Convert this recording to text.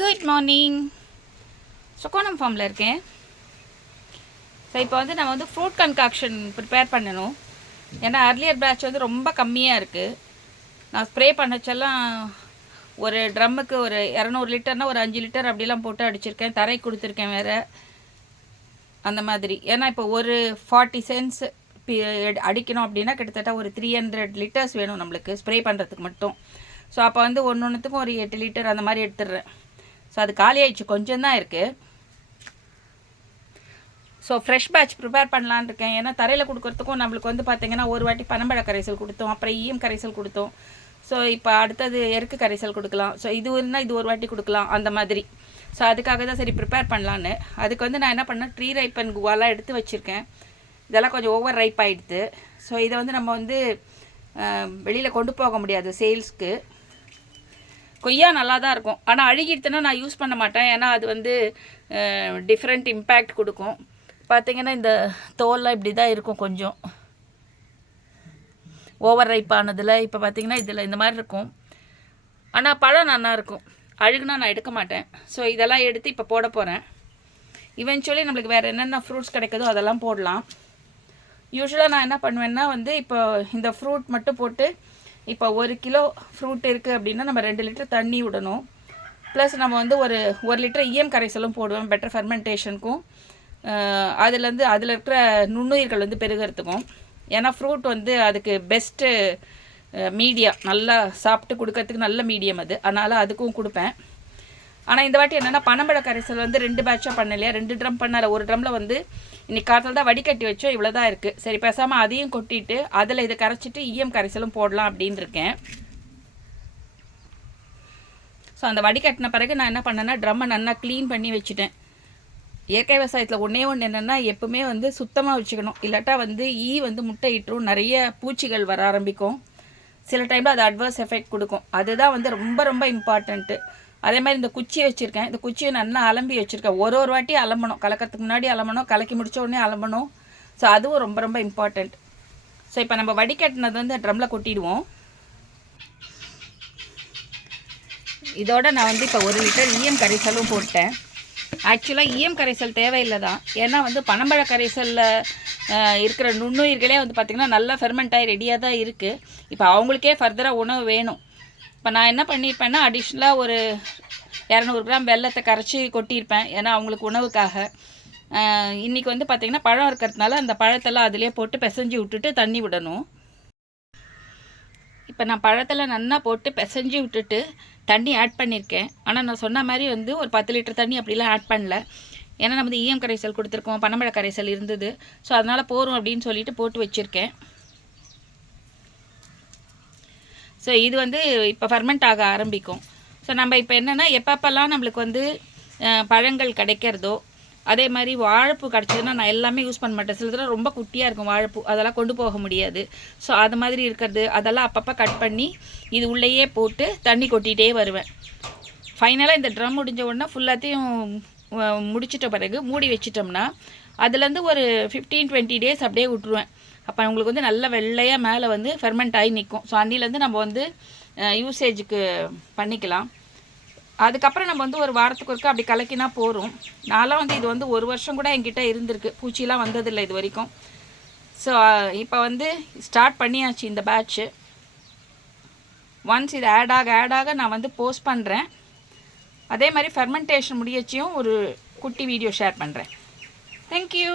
Good morning. சுக்கோணம் ஃபார்மில் இருக்கேன். So இப்போ வந்து நம்ம வந்து ஃப்ரூட் கன்காக்ஷன் ப்ரிப்பேர் பண்ணணும். ஏன்னா அர்லியர் பேட்ச் வந்து ரொம்ப கம்மியாக இருக்குது. நான் ஸ்ப்ரே பண்ணச்செல்லாம் ஒரு ட்ரம்முக்கு ஒரு 200 லிட்டர்னால் ஒரு 5 லிட்டர் அப்படிலாம் போட்டு அடிச்சிருக்கேன். தரை கொடுத்துருக்கேன் வேறு அந்த மாதிரி. ஏன்னா இப்போ ஒரு 40 சென்ட்ஸ் அடிக்கணும் அப்படின்னா கிட்டத்தட்ட ஒரு 300 லிட்டர்ஸ் வேணும் நம்மளுக்கு ஸ்ப்ரே பண்ணுறதுக்கு மட்டும். ஸோ அப்போ வந்து ஒன்றுத்துக்கும் ஒரு 8 லிட்டர் அந்த மாதிரி எடுத்துடுறேன். ஸோ அது காலி ஆயிடுச்சு, கொஞ்சம் தான் இருக்குது. ஸோ ஃப்ரெஷ் பேட்ச் ப்ரிப்பேர் பண்ணலான்னு இருக்கேன். ஏன்னா தரையில் கொடுக்குறதுக்கும் நம்மளுக்கு வந்து பார்த்திங்கன்னா ஒரு வாட்டி பனம்பழ கரைசல் கொடுத்தோம், அப்புறம் ஈயம் கரைசல் கொடுத்தோம். ஸோ இப்போ அடுத்தது எருக்கு கரைசல் கொடுக்கலாம். ஸோ இது இது ஒரு வாட்டி கொடுக்கலாம் அந்த மாதிரி. ஸோ அதுக்காக தான் சரி ப்ரிப்பேர் பண்ணலான்னு. அதுக்கு வந்து நான் என்ன பண்ணேன், ட்ரீ ரைப்பன் குவாலாம் எடுத்து வச்சுருக்கேன். இதெல்லாம் கொஞ்சம் ஓவர் ரைப் ஆகிடுது. ஸோ இதை வந்து நம்ம வந்து வெளியில் கொண்டு போக முடியாது சேல்ஸ்க்கு. கொய்யா நல்லா தான் இருக்கும், ஆனால் அழுகிடுத்துன்னா நான் யூஸ் பண்ண மாட்டேன். ஏன்னா அது வந்து டிஃப்ரெண்ட் இம்பேக்ட் கொடுக்கும். பார்த்திங்கன்னா இந்த தோல்லாம் இப்படி தான் இருக்கும், கொஞ்சம் ஓவர் ரைப் ஆனதில். இப்போ பார்த்திங்கன்னா இதில் இந்த மாதிரி இருக்கும், ஆனால் பழம் நல்லா இருக்கும். அழுகுனா நான் எடுக்க மாட்டேன். ஸோ இதெல்லாம் எடுத்து இப்போ போட போகிறேன். இவென்ச்சுவலி நம்மளுக்கு வேறு என்னென்ன ஃப்ரூட்ஸ் கிடைக்குதோ அதெல்லாம் போடலாம். யூஸ்வலாக நான் என்ன பண்ணுவேன்னா வந்து இப்போ இந்த ஃப்ரூட் மட்டும் போட்டு, இப்போ 1 கிலோ ஃப்ரூட் இருக்குது அப்படின்னா நம்ம 2 லிட்டர் தண்ணி விடணும். ப்ளஸ் நம்ம வந்து ஒரு லிட்டர் ஈயம் கரைசலும் போடுவேன், பெட்டர் ஃபெர்மெண்டேஷனுக்கும். அதில் இருக்கிற நுண்ணுயிர்கள் வந்து பெருகிறதுக்கும். ஏன்னா ஃப்ரூட் வந்து அதுக்கு பெஸ்ட்டு மீடியம், நல்லா சாப்பிட்டு கொடுக்கறதுக்கு நல்ல மீடியம் அது. அதனால் அதுக்கும் கொடுப்பேன். ஆனால் இந்த வாட்டி என்னென்னா பனம்பழ கரைசல் வந்து 2 பேட்சாக பண்ணலையா, 2 ட்ரம் பண்ணல. ஒரு ட்ரம்மில் வந்து இன்றைக்கி காலத்தில் தான் வடிகட்டி வச்சோம், இவ்வளோ தான் இருக்குது. சரி பேசாமல் அதையும் கொட்டிட்டு அதில் இதை கரைச்சிட்டு ஈயம் கரைசலும் போடலாம் அப்படின்னு இருக்கேன். ஸோ அந்த வடிகட்டின பிறகு நான் என்ன பண்ணேன்னா ட்ரம்மை நல்லா க்ளீன் பண்ணி வச்சுட்டேன். இயற்கை விவசாயத்தில் ஒன்றே ஒன்று என்னென்னா எப்பவுமே வந்து சுத்தமாக வச்சுக்கணும். இல்லாட்டா வந்து வந்து முட்டை இட்டுரும், நிறைய பூச்சிகள் வர ஆரம்பிக்கும். சில டைமில் அது அட்வர்ஸ் எஃபெக்ட் கொடுக்கும். அதுதான் வந்து ரொம்ப ரொம்ப இம்பார்ட்டண்ட்டு. அதே மாதிரி இந்த குச்சியை வச்சுருக்கேன். இந்த குச்சியை நல்லா அலம்பி வச்சுருக்கேன். ஒரு வாட்டி அலம்பணும், கலக்கிறதுக்கு முன்னாடி அலம்பணும், கலக்கி முடித்த உடனே அலம்பணும். ஸோ அதுவும் ரொம்ப ரொம்ப இம்பார்ட்டண்ட். ஸோ இப்போ நம்ம வடிகட்டினது வந்து ட்ரம்மில் கொட்டிடுவோம். இதோட நான் வந்து இப்போ 1 லிட்டர் ஈயம் கரைசலும் போட்டேன். ஆக்சுவலாக ஈயம் கரைசல் தேவையில்லை தான். ஏன்னா வந்து பனம்பழ கரைசலில் இருக்கிற நுண்ணுயிர்களே வந்து பார்த்திங்கன்னா நல்லா ஃபெர்மெண்ட் ஆகி ரெடியாக தான் இருக்குது. இப்போ அவங்களுக்கே ஃபர்தராக உணவு வேணும். இப்போ நான் என்ன பண்ணியிருப்பேன்னா அடிஷ்னலாக ஒரு 200 கிராம் வெல்லத்தை கரைச்சி கொட்டியிருப்பேன். ஏன்னா அவங்களுக்கு உணவுக்காக. இன்றைக்கி வந்து பார்த்திங்கன்னா பழம் இருக்கிறதுனால அந்த பழத்தெல்லாம் அதிலே போட்டு பிசைஞ்சு விட்டுட்டு தண்ணி விடணும். இப்போ நான் பழத்தில் நல்லா போட்டு பிசைஞ்சு விட்டுட்டு தண்ணி ஆட் பண்ணியிருக்கேன். ஆனால் நான் சொன்ன மாதிரி வந்து ஒரு 10 லிட்டர் தண்ணி அப்படிலாம் ஆட் பண்ணல. ஏன்னா நம்ம வந்து ஈயம் கரைசல் கொடுத்துருக்கோம், பனம்பழ கரைசல் இருந்தது. ஸோ அதனால் போகிறோம் அப்படின்னு சொல்லிட்டு போட்டு வச்சுருக்கேன். ஸோ இது வந்து இப்போ ஃபர்மெண்ட் ஆக ஆரம்பிக்கும். ஸோ நம்ம இப்போ என்னென்னா எப்பப்பெல்லாம் நம்மளுக்கு வந்து பழங்கள் கிடைக்கிறதோ, அதே மாதிரி வாழைப்பூ கிடச்சதுன்னா நான் எல்லாமே யூஸ் பண்ண மாட்டேன். சில தடவை ரொம்ப குட்டியாக இருக்கும் வாழைப்பூ, அதெல்லாம் கொண்டு போக முடியாது. ஸோ அது மாதிரி இருக்கிறது அதெல்லாம் அப்பப்போ கட் பண்ணி இது உள்ளேயே போட்டு தண்ணி கொட்டிகிட்டே வருவேன். ஃபைனலாக இந்த ட்ரம் முடிஞ்ச உடனே ஃபுல்லாத்தையும் முடிச்சிட்ட பிறகு மூடி வச்சிட்டோம்னா அதுலேருந்து ஒரு 15-20 டேஸ் அப்படியே விட்ருவேன். அப்போ உங்களுக்கு வந்து நல்ல வெள்ளையாக மேலே வந்து ஃபெர்மெண்ட் ஆகி நிற்கும். ஸோ அன்னிலேருந்து நம்ம வந்து யூசேஜுக்கு பண்ணிக்கலாம். அதுக்கப்புறம் நம்ம வந்து ஒரு வாரத்துக்கு ஒருக்கா அப்படி கலக்கினா போகிறோம். நான்லாம் வந்து இது வந்து 1 வருஷம் கூட என்கிட்ட இருந்திருக்கு, பூச்சிலாம் வந்ததில்லை இது வரைக்கும். ஸோ இப்போ வந்து ஸ்டார்ட் பண்ணியாச்சு இந்த பேட்ச்சு. ஒன்ஸ் இது ஆட் ஆக நான் வந்து போஸ்ட் பண்ணுறேன். அதே மாதிரி ஃபெர்மெண்டேஷன் முடியச்சியும் ஒரு குட்டி வீடியோ ஷேர் பண்ணுறேன். தேங்க்யூ.